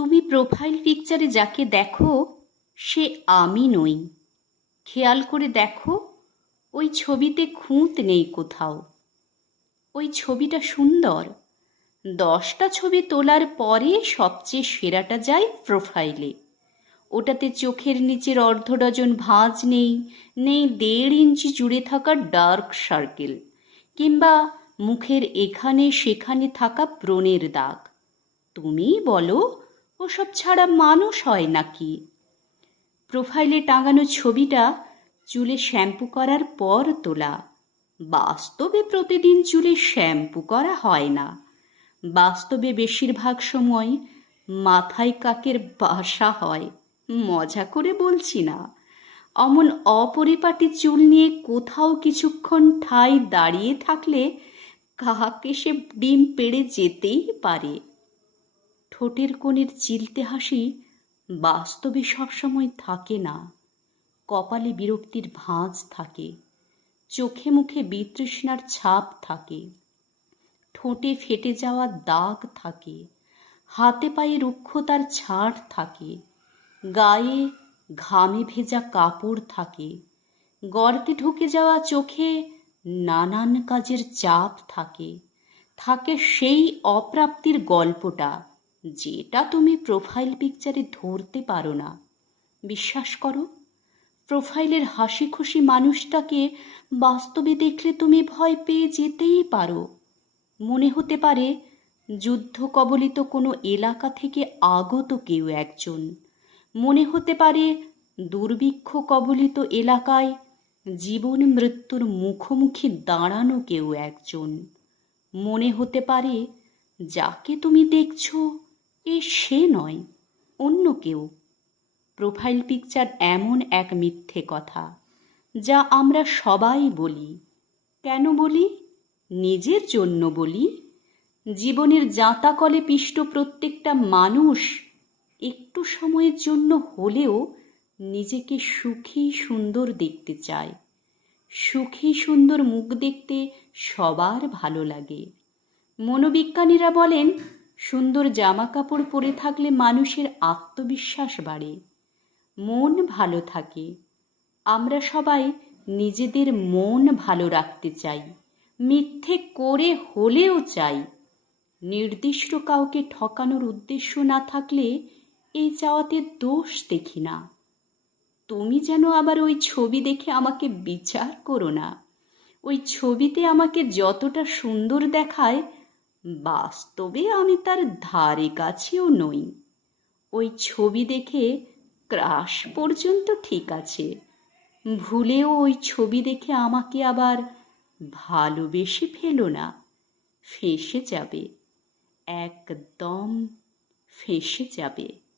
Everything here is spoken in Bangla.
তুমি প্রোফাইল পিকচারে যাকে দেখো, সে আমি নই। খেয়াল করে দেখো, ওই ছবিতে খুঁত নেই কোথাও। ওই ছবিটা সুন্দর। দশটা ছবি তোলার পরে সবচেয়ে সেরাটা যায় প্রোফাইলে ওটাতে চোখের নিচের অর্ধ ডজন ভাঁজ নেই নেই দেড় ইঞ্চি জুড়ে থাকা ডার্ক সার্কেল কিংবা মুখের এখানে সেখানে থাকা ব্রণের দাগ। তুমিই বলো ওসব ছাড়া মানুষ হয় নাকি? প্রোফাইলে টাঙানো ছবিটা চুলে শ্যাম্পু করার পর তোলা। বাস্তবে প্রতিদিন চুলে শ্যাম্পু করা হয় না। বাস্তবে বেশিরভাগ সময় মাথায় কাকের বাসা হয়। মজা করে বলছি না। অমন অপরিপাটি চুল নিয়ে কোথাও কিছুক্ষণ ঠাই দাঁড়িয়ে থাকলে কাক সে ডিম পেড়ে যেতেই পারে। ঠোঁটের কোণের চিলতে হাসি বাস্তবে সবসময় থাকে না। কপালে বিরক্তির ভাঁজ থাকে। চোখে মুখে বিতৃষ্ণার ছাপ থাকে। ঠোঁটে ফেটে যাওয়া দাগ থাকে। হাতে পায়ে রুক্ষতার ছাড় থাকে। গায়ে ঘামে ভেজা কাপড় থাকে। গর্তে ঢুকে যাওয়া চোখে নানান কাজের চাপ থাকে। থাকে সেই অপ্রাপ্তির গল্পটা। যেটা তুমি প্রোফাইল পিকচারে ধরতে পারো না। বিশ্বাস করো প্রোফাইলের হাসি খুশি মানুষটাকে বাস্তবে দেখলে তুমি ভয় পেয়ে যেতেই পারো। মনে হতে পারে, যুদ্ধ কবলিত কোনো এলাকা থেকে আগত কেউ একজন। মনে হতে পারে, দুর্ভিক্ষ কবলিত এলাকায় জীবন মৃত্যুর মুখোমুখি দাঁড়ানো কেউ একজন। মনে হতে পারে, যাকে তুমি দেখছ এ সে নয়, অন্য কেউ। প্রোফাইল পিকচার এমন এক মিথ্যে কথা, যা আমরা সবাই বলি। কেন বলি? নিজের জন্য বলি। জীবনের জাঁতাকলে পিষ্ট প্রত্যেকটা মানুষ একটু সময়ের জন্য হলেও নিজেকে সুখী সুন্দর দেখতে চায়। সুখী সুন্দর মুখ দেখতে সবার ভালো লাগে। মনোবিজ্ঞানীরা বলেন সুন্দর জামা কাপড় পরে থাকলে মানুষের আত্মবিশ্বাস বাড়ে। মন ভালো থাকে। আমরা সবাই নিজেদের মন ভালো রাখতে চাই। মিথ্যে করে হলেও চাই। নির্দিষ্ট কাউকে ঠকানোর উদ্দেশ্য না থাকলে এই চাওয়াতে দোষ দেখি না। তুমি যেন আবার ওই ছবি দেখে আমাকে বিচার করো না। ওই ছবিতে আমাকে যতটা সুন্দর দেখায় বাস্তবে আমি তার ধারে কাছেও নই। ওই ছবি দেখে ক্রাশ পর্যন্ত ঠিক আছে। ভুলেও ওই ছবি দেখে আমাকে আবার ভালোবেসে ফেলো না। ফেসে যাবে। একদম ফেসে যাবে।